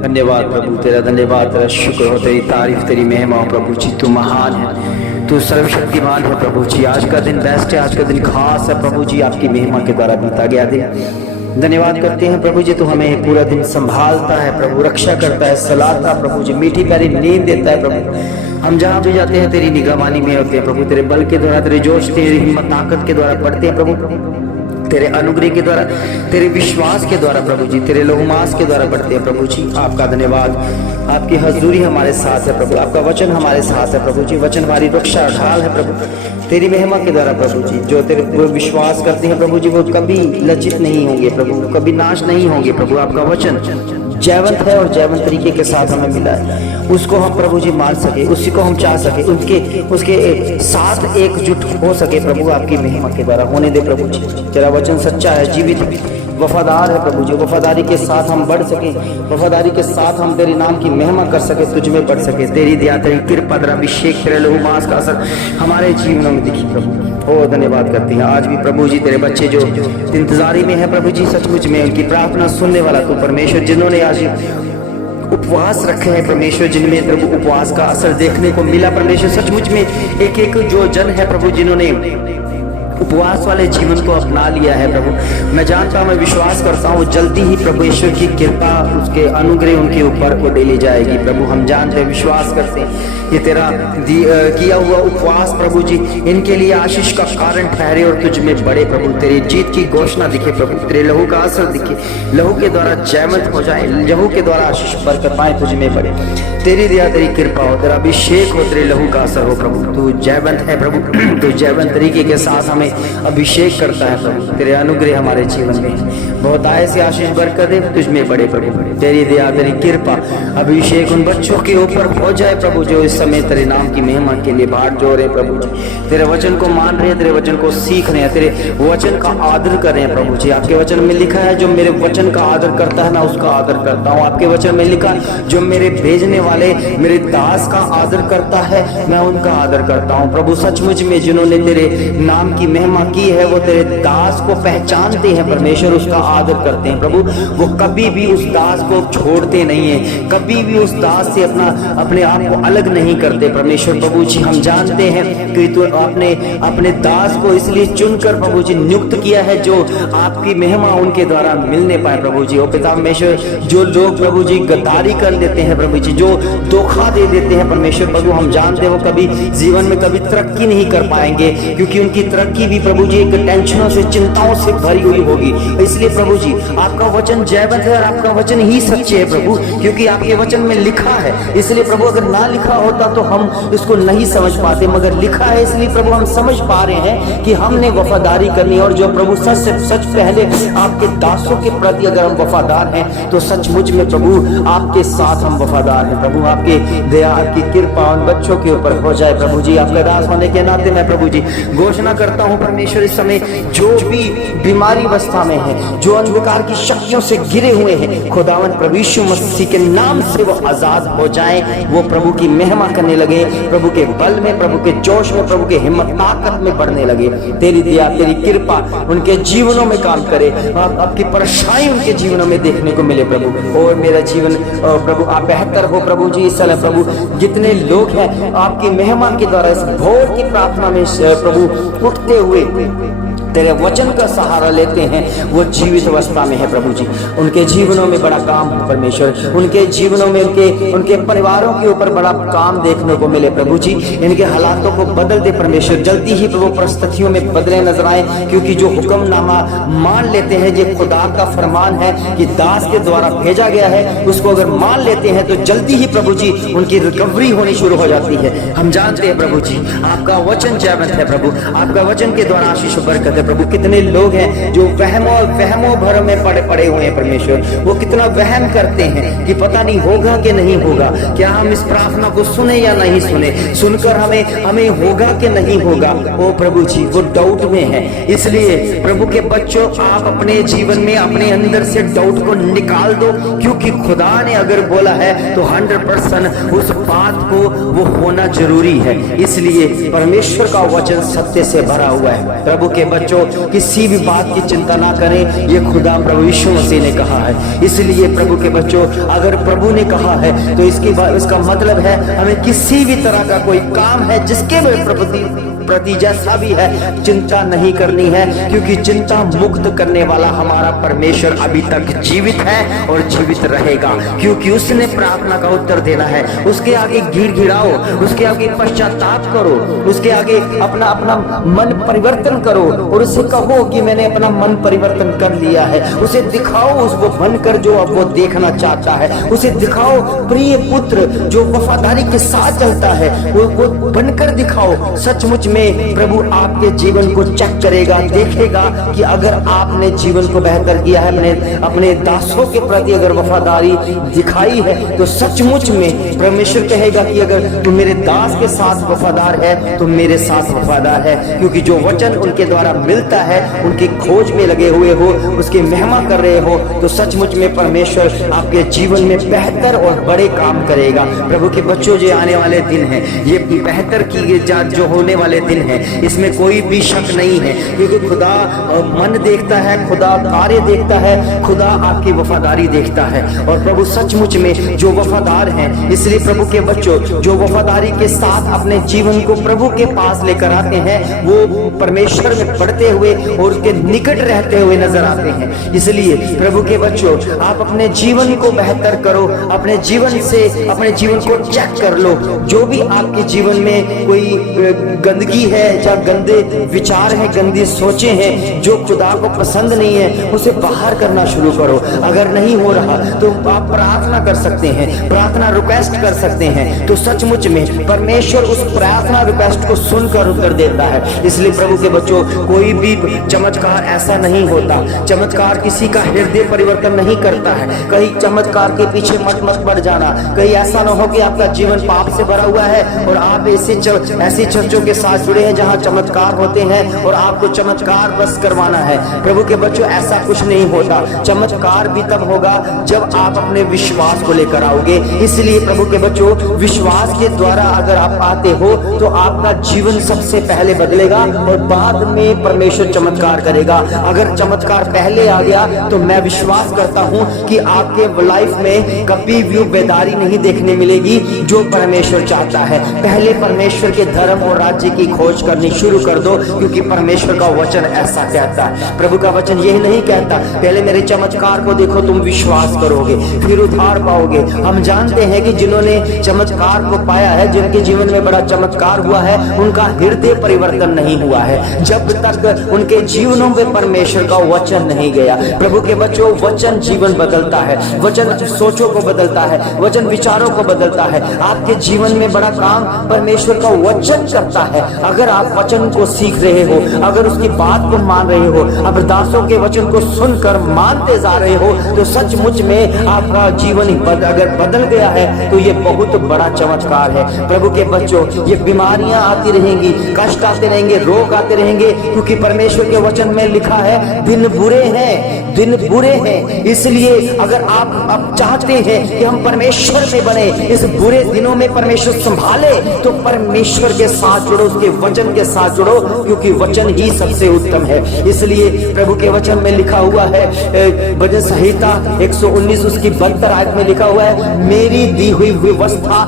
धन्यवाद प्रभु, तेरा धन्यवाद, तेरा शुक्र हो, तेरी तारीफ, तेरी महिमा हो प्रभु जी। तू महान है, तू सर्वशक्तिमान है प्रभु जी। आज का दिन बेस्ट है, आज का दिन खास है प्रभु जी, आपकी महिमा के द्वारा बीता गया दिन। धन्यवाद करते हैं प्रभु जी, तू हमें पूरा दिन संभालता है प्रभु, रक्षा करता है, सलाहता प्रभु जी, मीठी प्यारी नींद देता है प्रभु। हम जहाँ भी जाते हैं तेरी निगरानी में होते हैं प्रभु, तेरे बल के द्वारा, तेरे जोश, तेरी हिम्मत ताकत के द्वारा बढ़ते हैं प्रभु, तेरे अनुग्रह के द्वारा, तेरे विश्वास के द्वारा प्रभु जी, तेरे लहूमास के द्वारा बढ़ते हैं प्रभु जी। आपका धन्यवाद, आपकी हजूरी हमारे साथ है प्रभु, आपका वचन हमारे साथ है प्रभु जी। वचन हमारी रक्षा ढाल है प्रभु, तेरी महिमा के द्वारा प्रभु जी। जो तेरे वो विश्वास करते हैं प्रभु जी, वो कभी लज्जित नहीं होंगे प्रभु, कभी नाश नहीं होंगे प्रभु। आपका वचन जैवंत है और जैवंत तरीके के साथ हमें मिला है, उसको हम प्रभु जी मान सके, उसी को हम चाह सके, उसके साथ एकजुट हो सके प्रभु, आपकी महिमा के द्वारा होने दे प्रभु जी। तेरा वचन सच्चा है, जीवित वफादार है प्रभु जी। वफादारी के साथ हम बढ़ सके, वफादारी के साथ हम तेरे नाम की महिमा कर सके, तुझ में बढ़ सके। तेरी दया, तेरी कृपा, तेरा अभिषेक, तेरे लहूमास का असर हमारे जीवनों में दिखी प्रभु। ओ धन्यवाद करते हैं आज भी प्रभु जी, तेरे बच्चे जो इंतजारी में है प्रभु जी, सचमुच में उनकी प्रार्थना सुनने वाला तू परमेश्वर। जिन्होंने आज उपवास रखे हैं परमेश्वर, जिनमें प्रभु उपवास का असर देखने को मिला परमेश्वर, सचमुच में एक एक जो जन है प्रभु, जिन्होंने उपवास वाले जीवन को अपना लिया है प्रभु, मैं जानता हूँ, मैं विश्वास करता हूँ जल्दी ही प्रभु ईश्वर की कृपा, उसके अनुग्रह उनके ऊपर को डेली जाएगी प्रभु। हम जानते हैं, विश्वास करते हैं, ये तेरा किया हुआ उपवास प्रभु जी इनके लिए आशीष का कारण ठहरे और तुझ में बड़े प्रभु। तेरी जीत की घोषणा दिखे प्रभु, तेरे लहू का असर दिखे, लहू के द्वारा जयवंत हो जाए, लहू के द्वारा आशीष बरकत पाए, तुझ में बड़े। तेरी दया, तेरी कृपा हो, तेरा अभिषेक हो, तेरे लहू का असर हो प्रभु। तू जयवंत है प्रभु, तू जयवंत तरीके के साथ हमें अभिषेक करता है प्रभु। तेरे अनुग्रह हमारे जीवन में बहुत आय से आशीष बरकत दे, तुझ में बड़े प्रभु। तेरी दया, तेरी कृपा, अभिषेक उन बच्चों के ऊपर हो जाए प्रभु, जो इस समय तेरे नाम की महिमा के लिए बाट जोड़ रहे प्रभु जी, तेरे वचन को मान रहे हैं, तेरे वचन को सीख रहे हैं, तेरे वचन का आदर कर रहे हैं प्रभु जी। आपके वचन में लिखा है, जो मेरे वचन का आदर करता है मैं उसका आदर करता हूँ। आपके वचन में लिखा, जो मेरे भेजने वाले मेरे दास का आदर करता है मैं उनका आदर करता हूँ प्रभु। सचमुच में जिन्होंने तेरे नाम की महिमा की है, वो तेरे दास को पहचानते हैं परमेश्वर, उसका आदर करते हैं प्रभु। वो कभी भी उस दास को छोड़ते नहीं है, कभी भी उस दास से अपने आप को अलग नहीं करते परमेश्वर प्रभु जी। हम जानते हैं कि तू अपने दास को इसलिए चुनकर प्रभु जी नियुक्त किया है, जो आपकी महिमा उनके द्वारा मिलने पाए प्रभु जी। ओ पिता परमेश्वर, जो लोग प्रभु जी गद्दारी कर देते हैं प्रभु जी, जो धोखा दे देते हैं परमेश्वर प्रभु, हम जानते हैं वो कभी जीवन में कभी तरक्की नहीं कर पाएंगे, क्योंकि उनकी तरक्की भी प्रभु जी एक टेंशनों से, चिंताओं से भरी हुई होगी। इसलिए प्रभु जी आपका वचन जयवंत है और आपका वचन ही सच्चे है प्रभु, क्योंकि आपके वचन में लिखा है। इसलिए प्रभु अगर ना लिखा होता तो हम इसको नहीं समझ पाते, मगर लिखा है इसलिए प्रभु हम समझ पा रहे हैं कि हमने वफादारी करनी है। और जो प्रभु सच से सच पहले आपके दासों के प्रति अगर हम वफादार हैं, तो सचमुच में प्रभु आपके साथ हम वफादार हैं प्रभु। आपके दया, आपकी कृपा उन बच्चों के ऊपर हो जाए प्रभु जी। आपका दास होने के नाते मैं प्रभु जी घोषणा करता हूँ परमेश्वर, इस समय जो भी बीमारी अवस्था में है, जो अंधकार की शक्तियों से घिरे हुए हैं, खुदावन प्रभु यीशु मसीह के नाम से वो आजाद हो जाएं, वो प्रभु की महिमा करने लगे, प्रभु के बल में, प्रभु के जोश में, प्रभु के हिम्मत ताकत में बढ़ने लगे। तेरी दया, तेरी कृपा उनके जीवनों में काम करे, आपकी परछाई उनके जीवनों में देखने को मिले प्रभु। और मेरा जीवन प्रभु आप बेहतर हो प्रभु जी। इस समय प्रभु जितने लोग हैं आपकी महिमा के द्वारा इस भोर की प्रार्थना में प्रभु उठते हुए तेरे वचन का सहारा लेते हैं, वो जीवित अवस्था में है प्रभु जी। उनके जीवनों में बड़ा काम हो परमेश्वर, उनके जीवनों में उनके परिवारों के ऊपर बड़ा काम देखने को मिले प्रभु जी। इनके हालातों को बदल दे परमेश्वर, जल्दी ही प्रभु परिस्थितियों में बदले नजर आए, क्योंकि जो हुक्मनामा मान लेते हैं, ये खुदा का फरमान है कि दास के द्वारा भेजा गया है, उसको अगर मान लेते हैं तो जल्दी ही प्रभु जी उनकी रिकवरी होनी शुरू हो जाती है। हम जानते हैं प्रभु जी आपका वचन जयवंत है प्रभु, आपका वचन के द्वारा आशीष बरकत प्रभु। कितने लोग हैं जो वहमों भर में पड़े हुए हैं परमेश्वर, वो कितना वहम करते हैं कि पता नहीं होगा कि नहीं होगा, क्या हम इस प्रार्थना को सुने या नहीं सुने, सुनकर हमें होगा कि नहीं होगा। ओ प्रभु जी वो डाउट में है। इसलिए प्रभु के बच्चों, आप अपने जीवन में अपने अंदर से डाउट को निकाल दो, क्योंकि खुदा ने अगर बोला है तो 100% उस बात को वो होना जरूरी है। इसलिए परमेश्वर का वचन सत्य से भरा हुआ है। प्रभु के बच्चों बच्चों किसी भी बात की चिंता ना करें, ये खुदा प्रभु यीशु मसीह ने कहा है। इसलिए प्रभु के बच्चों, अगर प्रभु ने कहा है तो इसका मतलब है हमें किसी भी तरह का कोई काम है जिसके प्रति जैसा भी है चिंता नहीं करनी है, क्योंकि चिंता मुक्त करने वाला हमारा परमेश्वर अभी तक जीवित है और जीवित रहेगा, क्योंकि उसने प्रार्थना का उत्तर देना है। उसके आगे गिड़गिड़ाओ, उसके आगे पश्चाताप करो, उसके आगे अपना अपना मन परिवर्तन करो और उससे कहो कि मैंने अपना मन परिवर्तन कर लिया है। उसे दिखाओ उसको बनकर जो अब वो देखना चाहता है। उसे दिखाओ प्रिय पुत्र जो वफादारी के साथ चलता है, वो बनकर दिखाओ। सचमुच में प्रभु आपके जीवन को चेक करेगा, देखेगा कि अगर आपने जीवन को बेहतर किया है, अपने दासों के प्रति अगर वफादारी दिखाई है, तो सचमुच में परमेश्वर कहेगा कि अगर तुम मेरे दास के साथ वफादार है तो मेरे साथ वफादार है, क्योंकि जो वचन उनके द्वारा मिलता है, उनकी खोज में लगे हुए हो, उसकी महिमा कर रहे हो, तो सचमुच में परमेश्वर आपके जीवन में बेहतर और बड़े काम करेगा। प्रभु के बच्चों, जो आने वाले दिन हैं, ये बेहतर की जो होने वाले दिन है, इसमें कोई भी शक नहीं है, क्योंकि खुदा मन देखता है, खुदा कार्य देखता है, खुदा आपकी वफादारी देखता है। और प्रभु सचमुच में जो वफादार हैं, इसलिए प्रभु के बच्चों जो वफादारी के साथ अपने जीवन को प्रभु के पास लेकर आते हैं, वो परमेश्वर में पढ़ते हुए और उसके निकट रहते हुए नजर आते हैं। इसलिए प्रभु के बच्चों, आप अपने जीवन को बेहतर करो, अपने जीवन से अपने जीवन को चेक कर लो। जो भी आपके जीवन में कोई गंदगी है या गंदे विचार है, गंदी सोचें हैं जो खुदा को पसंद नहीं है, उसे बाहर करना शुरू करो। अगर नहीं हो रहा तो आप प्रार्थना कर सकते हैं, प्रार्थना रिक्वेस्ट कर सकते हैं, तो सचमुच में परमेश्वर उस प्रार्थना रिक्वेस्ट को सुनकर उत्तर देता है। इसलिए प्रभु के बच्चों, कोई भी चमत्कार ऐसा नहीं होता, चमत्कार किसी का हृदय परिवर्तन नहीं करता है। कहीं चमत्कार के पीछे मत पड़ जाना, कहीं ऐसा ना हो कि आपका जीवन पाप से भरा हुआ है और आप ऐसी चर्चों के साथ जुड़े हैं जहां चमत्कार होते हैं और आपको चमत्कार बस करवाना है। प्रभु के बच्चों, ऐसा कुछ नहीं होता। चमत्कार भी तब होगा जब आप अपने विश्वास को लेकर आओगे। इसलिए प्रभु के बच्चों, विश्वास के द्वारा अगर आप आते हो तो आपका जीवन सबसे पहले बदलेगा और बाद में परमेश्वर चमत्कार करेगा। अगर चमत्कार पहले आ गया तो मैं विश्वास करता हूं कि आपके लाइफ में कभी भी बेदारी नहीं देखने मिलेगी, जो परमेश्वर चाहता है। पहले परमेश्वर के धर्म और राज्य की खोज करनी शुरू कर दो, क्योंकि परमेश्वर का वचन ऐसा कहता है। प्रभु का वचन यही नहीं कहता पहले मेरे चमत्कार को देखो, तुम विश्वास करोगे फिर उद्धार पाओगे। हम जानते हैं कि जिन्होंने चमत्कार को पाया है, जिनके जीवन में बड़ा चमत्कार हुआ है, उनका हृदय परिवर्तन नहीं हुआ है जब तक उनके जीवनों में परमेश्वर का वचन नहीं गया। प्रभु के बच्चों, वचन जीवन बदलता है, वचन सोचों को बदलता है, वचन विचारों को बदलता है। आपके जीवन में बड़ा काम परमेश्वर का वचन करता है। अगर आप वचन को सीख रहे हो, अगर उसकी बात को मान रहे हो, अगर दासों के वचन को सुनकर मानते जा रहे हो, तो सचमुच में आपका जीवन अगर बदल गया है तो ये बहुत बड़ा चमत्कार है। प्रभु के बच्चों, ये बीमारियां आती रहेंगी, कष्ट आते रहेंगे, रोग आते रहेंगे, क्योंकि परमेश्वर के वचन में लिखा है दिन बुरे हैं, दिन बुरे हैं। इसलिए अगर आप चाहते हैं कि हम परमेश्वर में बने, इस बुरे दिनों में परमेश्वर संभाले, तो परमेश्वर के साथ जुड़ो, उसके वचन के साथ जुड़ो, क्योंकि वचन ही सबसे उत्तम है। इसलिए प्रभु के वचन में लिखा हुआ है, भजन संहिता 119 उसकी 72 आयत में लिखा हुआ है, मेरी दी हुई व्यवस्था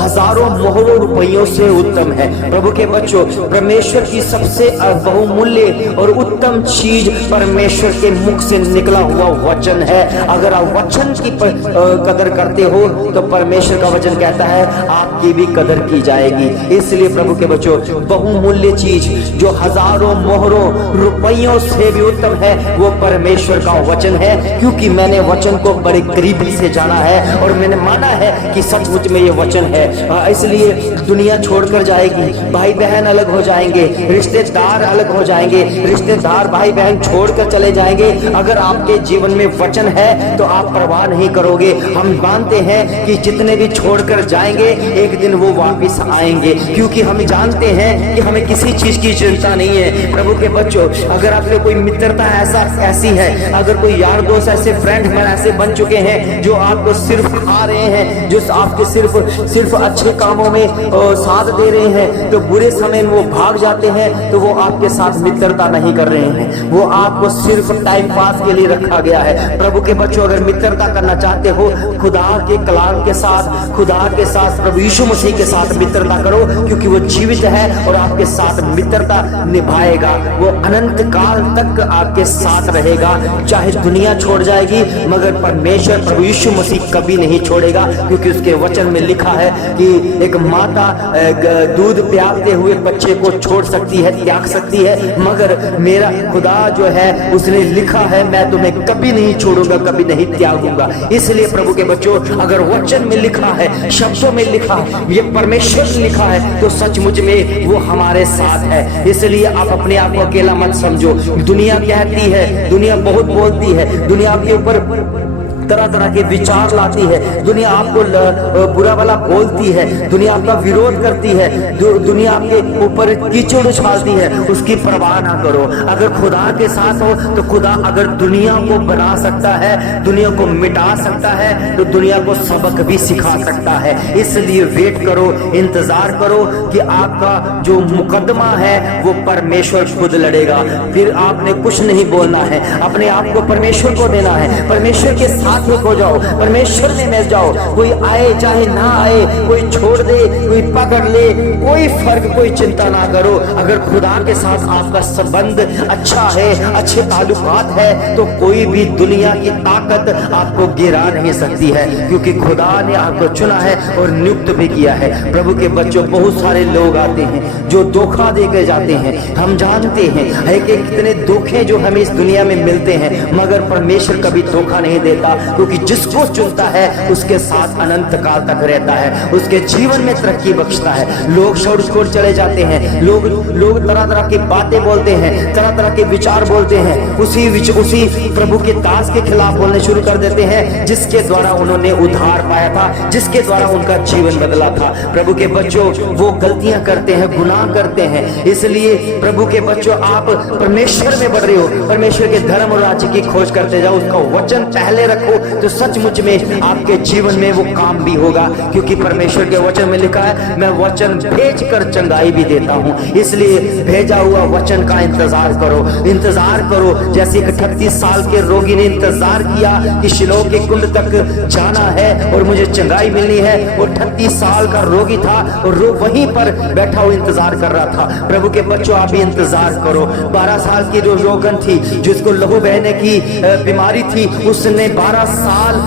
हजारों मोहरों रुपयों से उत्तम है। प्रभु के बच्चों, परमेश्वर की सबसे बहुमूल्य और उत्तम चीज परमेश्वर के मुख से निकला हुआ वचन है। अगर आप वचन की कदर करते हो तो परमेश्वर का वचन कहता है आपकी भी कदर की जाएगी। इसलिए प्रभु के बच्चों, बहुमूल्य चीज जो हजारों मोहरों रुपयों से भी उत्तम है, वो परमेश्वर का वचन है, क्योंकि मैंने वचन को बड़े करीबी से जाना है और मैंने माना है कि सचमुच में ये वचन है। इसलिए दुनिया छोड़कर जाएगी, भाई बहन अलग हो जाएंगे, रिश्तेदार अलग हो जाएंगे, रिश्तेदार भाई बहन छोड़कर चले जाएंगे। अगर आपके जीवन में वचन है तो आप परवाह नहीं करोगे। हम मानते हैं कि जितने भी छोड़कर जाएंगे एक दिन वो वापस आएंगे, क्योंकि हम जानते हैं कि हमें किसी चीज की चिंता नहीं है। प्रभु के बच्चों, अगर आपके कोई मित्रता ऐसी है, अगर कोई यार दोस्त ऐसे फ्रेंड हमारे ऐसे बन चुके हैं जो आपको सिर्फ खा रहे हैं, जो आपके सिर्फ अच्छे कामों में साथ दे रहे हैं, तो बुरे समय में वो भाग जाते हैं, तो वो आपके साथ मित्रता नहीं कर रहे हैं, वो आपको सिर्फ टाइम पास के लिए रखा गया है। प्रभु के बच्चों, अगर मित्रता करना चाहते हो, खुदा के कलाम के साथ, खुदा के साथ, प्रभु यीशु मसीह के साथ मित्रता करो, क्योंकि वो जीवित है और आपके साथ मित्रता निभाएगा। वो अनंत काल तक आपके साथ रहेगा। चाहे दुनिया छोड़ जाएगी, मगर परमेश्वर प्रभु यीशु मसीह कभी नहीं छोड़ेगा, क्योंकि उसके वचन में लिखा है कि एक माता दूध प्यालते हुए बच्चे को छोड़ सकती है, त्याग सकती है, मगर मेरा खुदा जो है उसने लिखा है, मैं तुम्हें कभी नहीं छोड़ूंगा, कभी नहीं त्यागूंगा। इसलिए प्रभु के बच्चों, अगर वचन में लिखा है, शब्दों में लिखा है, ये परमेश्वर ने लिखा है, तो सचमुच में वो हमारे साथ है। इसलिए आप अपने आप को अकेला मत समझो। दुनिया कहती है, दुनिया बहुत बोलती है, दुनिया आपके ऊपर तरह तरह के विचार लाती है, दुनिया आपको बुरा भला बोलती है, दुनिया आपका विरोध करती है, दुनिया आपके ऊपर कीचड़ उछालती है। उसकी परवाह ना करो। अगर खुदा के साथ हो तो खुदा अगर दुनिया को बना सकता है, दुनिया को मिटा सकता है, तो दुनिया को सबक भी सिखा सकता है। इसलिए वेट करो, इंतजार करो कि आपका जो मुकदमा है वो परमेश्वर खुद लड़ेगा। फिर आपने कुछ नहीं बोलना है, अपने आप को परमेश्वर को देना है, परमेश्वर के साथ हो जाओ, परमेश्वर में मिल जाओ। कोई आए चाहे ना आए, कोई छोड़ दे, कोई पकड़ ले, कोई फर्क, कोई चिंता ना करो। अगर खुदा के साथ आपका संबंध अच्छा है, अच्छे ताल्लुकात है, तो कोई भी दुनिया की ताकत आपको गिरा नहीं सकती है, क्योंकि खुदा ने आपको चुना है और नियुक्त भी किया है। प्रभु के बच्चों, बहुत सारे लोग आते हैं जो धोखा दे के जाते हैं। हम जानते हैं कि कितने धोखे जो हमें इस दुनिया में मिलते हैं, मगर परमेश्वर कभी धोखा नहीं देता, क्योंकि जिसको चुनता है उसके साथ अनंत काल तक रहता है, उसके जीवन में तरक्की बख्शता है। लोग छोड़ चले जाते हैं, लोग तरह तरह की बातें बोलते हैं, तरह तरह के विचार बोलते हैं, उसी प्रभु के दास के खिलाफ बोलने शुरू कर देते हैं, जिसके द्वारा उन्होंने उद्धार पाया था, जिसके द्वारा उनका जीवन बदला था। प्रभु के बच्चों, वो गलतियां करते हैं, गुनाह करते हैं। इसलिए प्रभु के बच्चों, आप परमेश्वर में बढ़ रहे हो, परमेश्वर के धर्म और राज्य की खोज करते जाओ, उसका वचन पहले रखो, तो सचमुच में आपके जीवन में वो काम भी होगा, क्योंकि परमेश्वर के वचन में लिखा है, मैं वचन भेज कर चंगाई भी देता हूं। इसलिए भेजा हुआ वचन का इंतजार करो। जैसे 38 साल के रोगी ने इंतजार किया कि शिलोह के कुंड तक जाना है और मुझे चंगाई मिलनी है, वो 38 साल का रोगी था और वहीं पर बैठा हुआ इंतजार कर रहा था। प्रभु के बच्चों, आप भी इंतजार करो। 12 साल की जो रोगन थी, जिसको लहू बहने की बीमारी थी, उसने 12 साल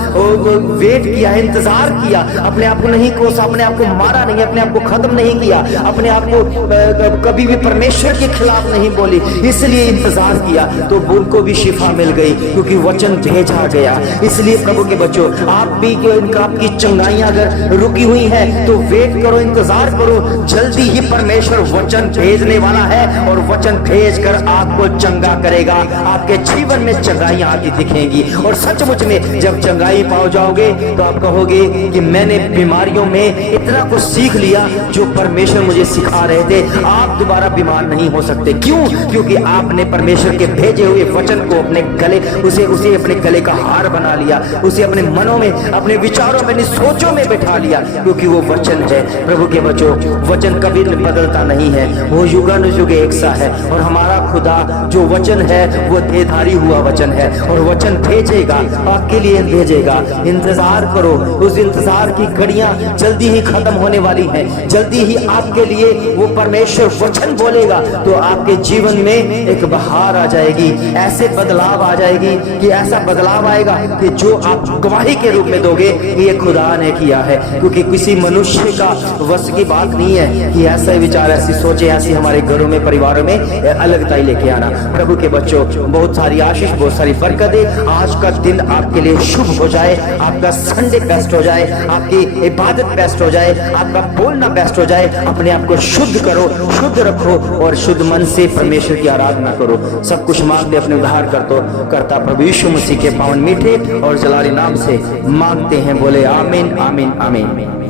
वेट किया, इंतजार किया, अपने आप को नहीं कोसा, अपने आप को मारा नहीं, अपने आप को खत्म नहीं किया, अपने आप को कभी भी परमेश्वर के खिलाफ नहीं बोली, इसलिए इंतजार किया, तो उनको भी शिफा मिल गई, क्योंकि वचन भेजा गया। इसलिए प्रभु के बच्चों, आप भी आपकी चंगाइयां अगर रुकी हुई हैं, तो वेट करो, इंतजार करो, जल्दी ही परमेश्वर वचन भेजने वाला है और वचन भेजकर आपको चंगा करेगा। आपके जीवन में चंगाइयां आती दिखेंगी और सचमुच में जब चंगाई पाओ जाओगे तो आप कहोगे कि मैंने बीमारियों में इतना कुछ सीख लिया जो परमेश्वर मुझे सिखा रहे थे। आप दोबारा बीमार नहीं हो सकते। क्यों? क्योंकि आपने परमेश्वर के भेजे हुए वचन को अपने गले, उसे अपने गले का हार बना लिया, उसे अपने मनों में, अपने विचारों में, सोचों में बैठा लिया, क्योंकि वो वचन है। प्रभु के बच्चों, वचन कभी बदलता नहीं है, वो युगानुयुग एक सा है। और हमारा खुदा जो वचन है वो देहधारी हुआ वचन है और वचन भेजेगा, आपके लिए भेजेगा। इंतजार करो, उस इंतजार की घड़ियां जल्दी ही खत्म होने वाली हैं। जल्दी ही आपके लिए वो परमेश्वर वचन बोलेगा, तो आपके जीवन में एक बहार आ जाएगी, ऐसे बदलाव आ जाएगी कि ऐसा बदलाव आएगा कि जो आप गवाही के रूप में दोगे ये खुदा ने किया है। क्योंकि किसी मनुष्य का वश की बात नहीं है कि ऐसा विचार, ऐसी सोचे, ऐसी हमारे घरों में, परिवारों में अलगताई लेके आना। प्रभु के बच्चों, बहुत सारी आशीष, बहुत सारी बरकतें। आज का दिन आपके लिए शुभ हो जाए, आपका संडे बेस्ट हो जाए, आपकी इबादत बेस्ट हो जाए, आपका बोलना बेस्ट हो जाए। अपने आप को शुद्ध करो, शुद्ध रखो और शुद्ध मन से परमेश्वर की आराधना करो। सब कुछ मांगते अपने उद्धार करता प्रभु यीशु मसीह के पावन मीठे और जलाली नाम से मांगते हैं। बोले आमीन, आमीन, आमीन।